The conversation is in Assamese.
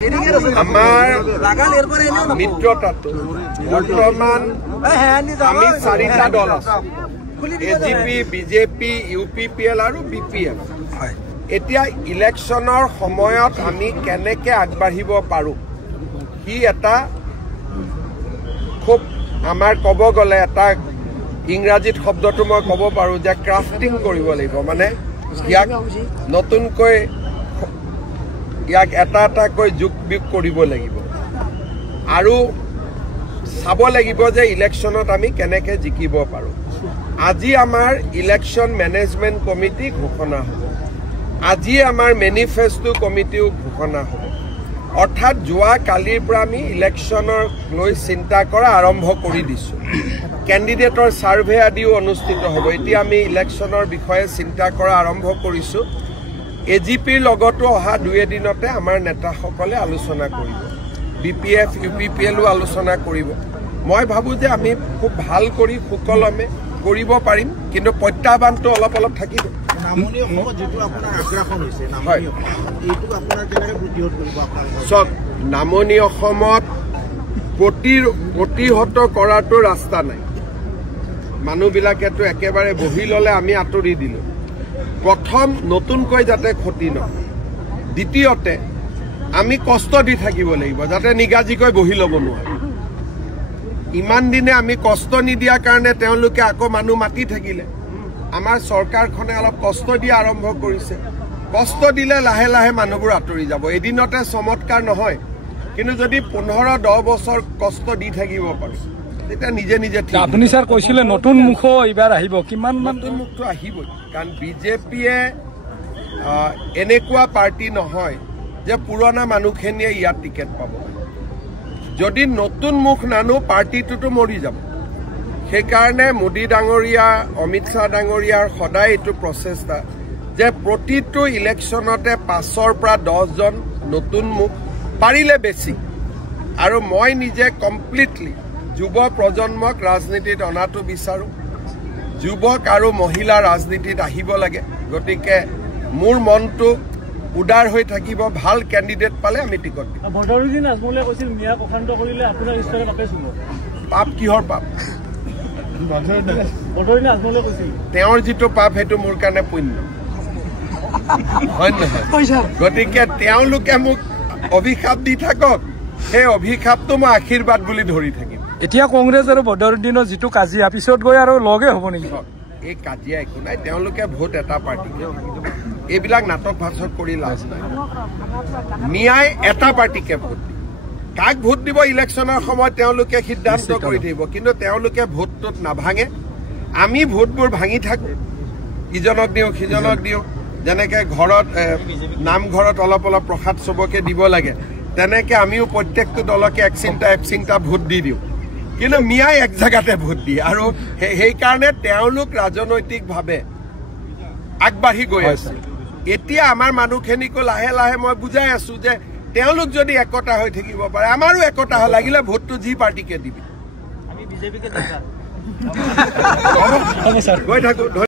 আমাৰ মিত্ৰতাটো বৰ্তমান আমি চাৰিটা দল আছে এজিপি বিজেপি ইউপিপিএল আৰু বিপিএফ এতিয়া ইলেকশ্যনৰ সময়ত আমি কেনেকৈ আগবাঢ়িব পাৰোঁ কি এটা খুব আমাৰ ক'ব গ'লে এটা ইংৰাজীত শব্দটো মই ক'ব পাৰোঁ যে ক্ৰাফটিং কৰিব লাগিব মানে ইয়াক নতুনকৈ ইয়াক এটা এটাকৈ যোগ বিয়োগ কৰিব লাগিব আৰু চাব লাগিব যে ইলেকশ্যনত আমি কেনেকৈ জিকিব পাৰোঁ আজি আমাৰ ইলেকশ্যন মেনেজমেণ্ট কমিটি ঘোষণা হ'ব আজি আমাৰ মেনিফেষ্টো কমিটিও ঘোষণা হ'ব অৰ্থাৎ যোৱা কালিৰ পৰা আমি ইলেকশ্যনৰ লৈ চিন্তা কৰা আৰম্ভ কৰি দিছোঁ কেণ্ডিডেটৰ ছাৰ্ভে আদিও অনুষ্ঠিত হ'ব এতিয়া আমি ইলেকশ্যনৰ বিষয়ে চিন্তা কৰা আৰম্ভ কৰিছোঁ এজিপিৰ লগতো অহা দুই এদিনতে আমাৰ নেতাসকলে আলোচনা কৰিব বিপিএফ ইউপিপিএলো আলোচনা কৰিব মই ভাবোঁ যে আমি খুব ভাল কৰি সুকলমে কৰিব পাৰিম কিন্তু প্ৰত্যাহ্বানটো অলপ অলপ থাকিব চব নামনি অসমত প্ৰতিহত কৰাটো ৰাস্তা নাই মানুহবিলাকেতো একেবাৰে বহি ল'লে আমি আঁতৰি দিলোঁ প্ৰথম নতুনকৈ যাতে ক্ষতি নহয় দ্বিতীয়তে আমি কষ্ট দি থাকিব লাগিব যাতে নিগাজিকৈ বহি ল'ব নোৱাৰে ইমান দিনে আমি কষ্ট নিদিয়াৰ কাৰণে তেওঁলোকে আকৌ মানুহ মাতি থাকিলে আমাৰ চৰকাৰখনে অলপ কষ্ট দিয়া আৰম্ভ কৰিছে কষ্ট দিলে লাহে লাহে মানুহবোৰ আঁতৰি যাব এদিনতে চমৎকাৰ নহয় কিন্তু যদি 15-10 বছৰ কষ্ট দি থাকিব পাৰোঁ তেতিয়া নিজে নিজে আপুনি ছাৰ কৈছিলে নতুন মুখ এইবাৰ আহিব কিমান নতুন মুখটো আহিবই কাৰণ বিজেপিয়ে এনেকুৱা পাৰ্টি নহয় যে পুৰণা মানুহখিনিয়ে ইয়াত টিকেট পাব যদি নতুন মুখ নানো পাৰ্টিটোতো মৰি যাব সেইকাৰণে মোদী ডাঙৰীয়া অমিত শ্বাহ ডাঙৰীয়াৰ সদায় এইটো প্ৰচেষ্টা যে প্ৰতিটো ইলেকশ্যনতে 5ৰ পৰা 10জন নতুন মুখ পাৰিলে বেছি আৰু মই নিজে কমপ্লিটলি যুৱ প্ৰজন্মক ৰাজনীতিত অনাটো বিচাৰোঁ যুৱক আৰু মহিলা ৰাজনীতিত আহিব লাগে গতিকে মোৰ মনটো উদাৰ হৈ থাকিব ভাল কেণ্ডিডেট পালে আমি টিকট দিম পাপ কিহৰ পাপ তেওঁৰ যিটো পাপ সেইটো মোৰ কাৰণে পুণ্য হয় নহয় গতিকে তেওঁলোকে মোক অভিশাপ দি থাকক সেই অভিশাপটো মই আশীৰ্বাদ বুলি ধৰি থাকিম এতিয়া কংগ্ৰেছ আৰু বদৰুদ্দিনৰ যিটো কাজিয়া পিছত গৈ আৰু লগে হ'ব নেকি এই কাজিয়া একো নাই তেওঁলোকে ভোট এটা পাৰ্টিকে এইবিলাক নাটক ভাষক কৰি লাভ নাই ন্যায় এটা পাৰ্টিকে ভোট দিব কাক ভোট দিব ইলেকশ্যনৰ সময়ত তেওঁলোকে সিদ্ধান্ত কৰি থাকিব কিন্তু তেওঁলোকে ভোটটোত নাভাঙে আমি ভোটবোৰ ভাঙি থাকোঁ ইজনক দিওঁ সিজনক দিওঁ যেনেকৈ ঘৰত নামঘৰত অলপ অলপ প্ৰসাদ চবকে দিব লাগে তেনেকৈ আমিও প্ৰত্যেকটো দলকে একচিংটা ভোট দি দিওঁ কিন্তু মিয়াই এক জেগাতে ভোট দিয়ে আৰু সেইকাৰণে তেওঁলোক ৰাজনৈতিকভাৱে আগবাঢ়ি গৈ আছে এতিয়া আমাৰ মানুহখিনিকো লাহে লাহে মই বুজাই আছোঁ যে তেওঁলোক যদি একতা হৈ থাকিব পাৰে আমাৰো একতা লাগিলে ভোটটো যি পাৰ্টিকে দিবি গৈ থাকোঁ